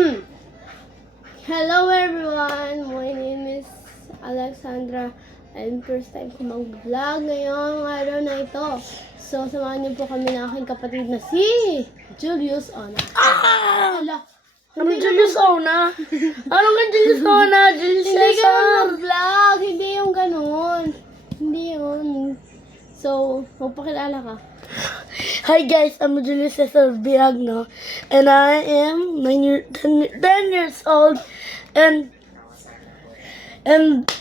Hello everyone! My name is Alexandra and first time ko mag-vlog ngayong araw na ito. So, samahan niyo po kami ng aking kapatid na si Julius Ona. Ala, Anong Julius Ona? Anong nga Julius Ona? Julius hindi ka Cesar? mag-vlog! Hindi yung ganun. Hindi yun. So, magpakilala ka. Hi guys, I'm Julius Cesar Biagno and I am 10 years old and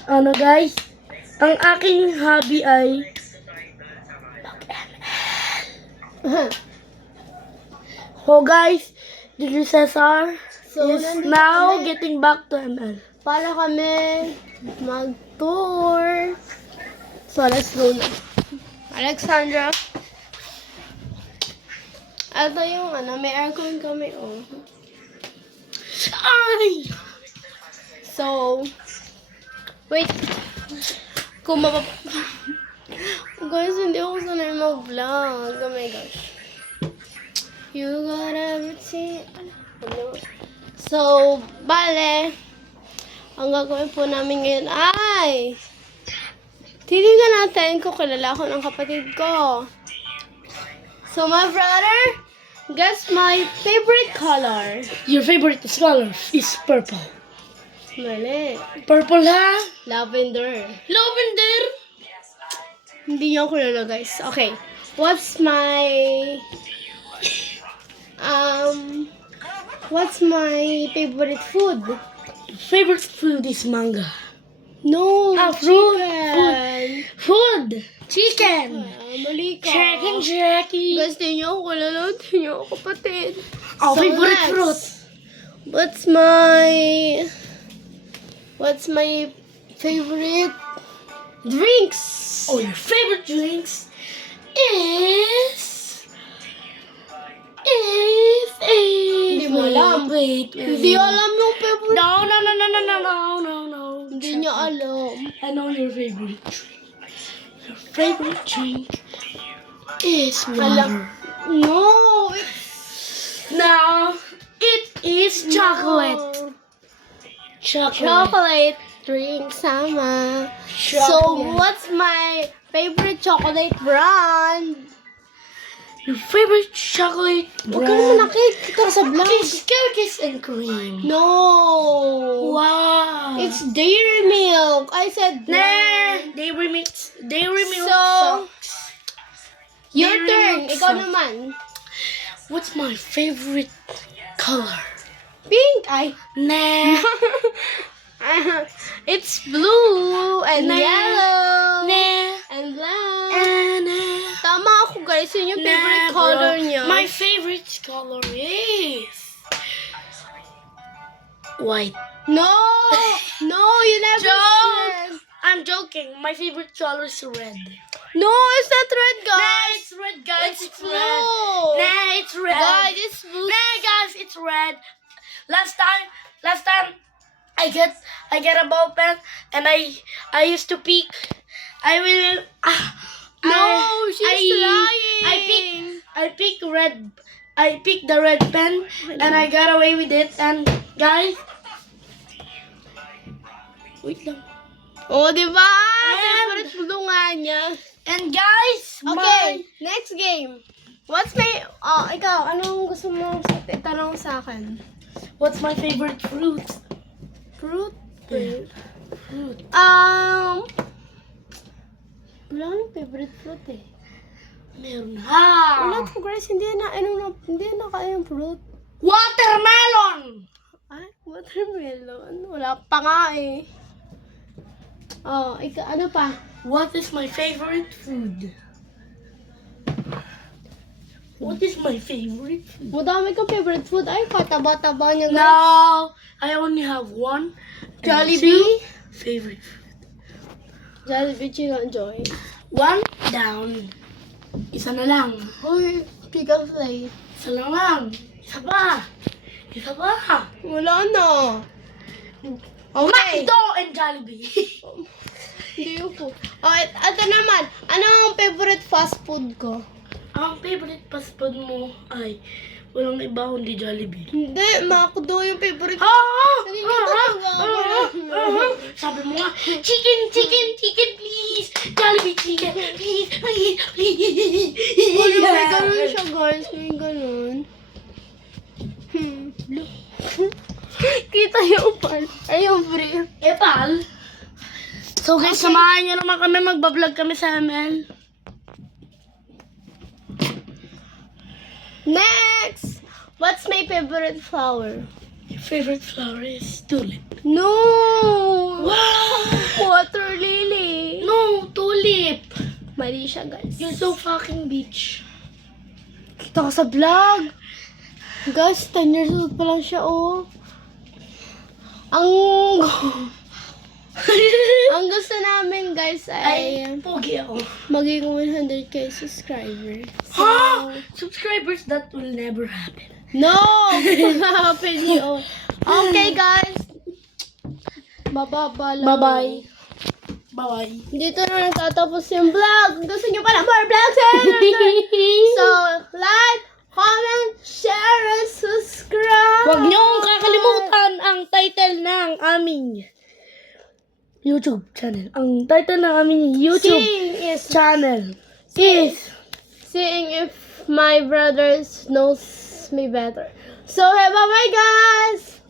ano guys, ang aking hobby ay mag-ML. So guys, Julius Cesar So, is nandito now kami getting back to ML. para kami mag-tour. So, let's go na. Alexandra. Ito yung may aircon kami, oh. Ay! So, wait. Kung guys, hindi ako sanay mag-vlog. Oh my gosh. You got everything. Ano? So, bale, ang gagawin po namin ngayon ay titignan natin kung kilala ko ng kapatid ko. So, my brother, guess my favorite color. Your favorite color is purple. Mali. Purple ha? Lavender. Lavender? Hindi niyo ako kilala, guys. Okay. What's my favorite food? Favorite food is manga. No, Fruit. chicken. Food. Chicken. Mali ka. Chicken Jackie. Guys, di niyo ako kilala. Di niyo ako kapatid. Oh, So, favorite next. fruit. What's my favorite drinks? Oh, your favorite drinks is Hindi mo alam. Wait. Hindi alam yung favorite. No. Hindi niyo alam. I know your favorite drink. Your favorite drink is water. No, No, it is chocolate. Chocolate drink sama. So, Chocolate. what's my favorite chocolate brand? Your favorite chocolate Huwag ka naman nakikita sa vlog. Cookies and cream. No. Wow. It's Dairy Milk. I said Nah, Dairy Milk So, sucks. your Dairy turn. Milk Ikaw sucks. naman. What's my favorite color? Pink. Ay. Nah. It's blue and Nah. yellow Nah. and black. Nah. Tama ako, guys. Yun yung favorite Nah, color bro. niya. My favorite color is white. No! No, you never Joke! said. I'm joking. My favorite color is red. No, it's not red, Nah, guys. it's red, guys. It's red. blue. Nah, it's red. Guys, it's blue. Nah, guys, it's red. Last time, I get a ball pen and I used to pick. I will. No, she's lying. I pick red. I picked the red pen and I got away with it. And guys, wait lang. Oh, di ba? And- Favorite blue nga niya. And guys, Okay, next game. What's my... ikaw, anong gusto mo itanong sa akin? what's my favorite fruit? Fruit? Fruit. Wala nang favorite fruit eh. Meron Wala ha. ko, guys. Hindi na kaya yung fruit. Watermelon. Ay, watermelon. Wala pa nga eh. Oh, ano pa? What is my favorite food? What is my favorite food? Madami kang favorite food. Ay, kataba-taba niya, guys. No, I only have one. and Jollibee? two favorite food. Jollibee, Chicken Joy. One down. Isa na lang. Uy, chicken flay. Isa lang. Isa pa. Isa pa. Wala na. Okay. McDo and Jollibee. Hindi ko. Oh, ito naman. Ano ang favorite fast food ko? Ang favorite fast food mo ay Walang iba kundi Jollibee. Hindi, McDo yung favorite ko. Hindi ko talaga. Sabi mo nga, chicken, chicken, chicken, please. Jollibee chicken, please, please, please. May ganun siya, guys. May ganun. Kita yung pan. Ay, yung free. Epal. So guys, samahan nyo naman kami. Magbablog kami sa ML. Next! What's my favorite flower? Your favorite flower is tulip. No! Wow! Water lily. No, tulip. Mali siya, guys. You're so fucking bitch. Kita ko sa vlog. Guys, 10 years old pa lang siya, oh. Ang gusto namin, guys, Ay, ay pogi ako. maging 100k subscribers. So, Subscribers, that will never happen. no! Happen yun. Okay, guys. Bababa lang. Bye-bye. Bye-bye. Dito na natatapos yung vlog. Kung gusto nyo pa ng more vlogs, so, like, comment, share, and subscribe. Huwag niyong kakalimutan ang title ng aming YouTube channel. Ang title ng aming YouTube channel is Seeing if my brothers knows me better. So, hey, bye-bye, guys!